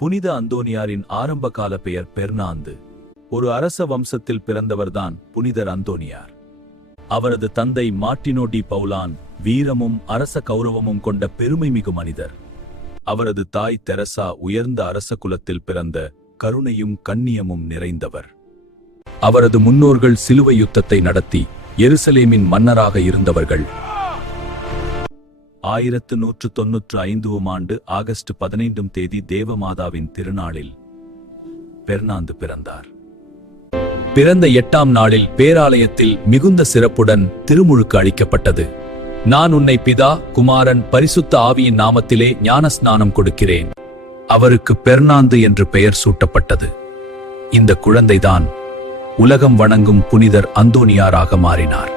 புனித அந்தோனியாரின் ஆரம்பகால பெயர் பெர்னாந்து. ஒரு அரச வம்சத்தில் பிறந்தவர்தான் புனிதர் அந்தோனியார். அவரது தந்தை மார்ட்டினோ டி பவுலான் வீரமும் அரச கௌரவமும் கொண்ட பெருமைமிகு மனிதர். அவரது தாய் தெரசா உயர்ந்த அரச குலத்தில் பிறந்த கருணையும் கண்ணியமும் நிறைந்தவர். அவரது முன்னோர்கள் சிலுவை யுத்தத்தை நடத்தி எருசலேமின் மன்னராக இருந்தவர்கள். 1195 ஆண்டு ஆகஸ்ட் 15 தேவமாதாவின் திருநாளில் பெர்னாந்து பிறந்தார். பிறந்த 8ஆம் நாளில் பேராலயத்தில் மிகுந்த சிறப்புடன் திருமுழுக்கு அளிக்கப்பட்டது. நான் உன்னை பிதா, குமாரன், பரிசுத்த ஆவியின் நாமத்திலே ஞானஸ்நானம் கொடுக்கிறேன். அவருக்கு பெர்னாந்து என்று பெயர் சூட்டப்பட்டது. இந்த குழந்தைதான் உலகம் வணங்கும் புனிதர் அந்தோனியாராக மாறினார்.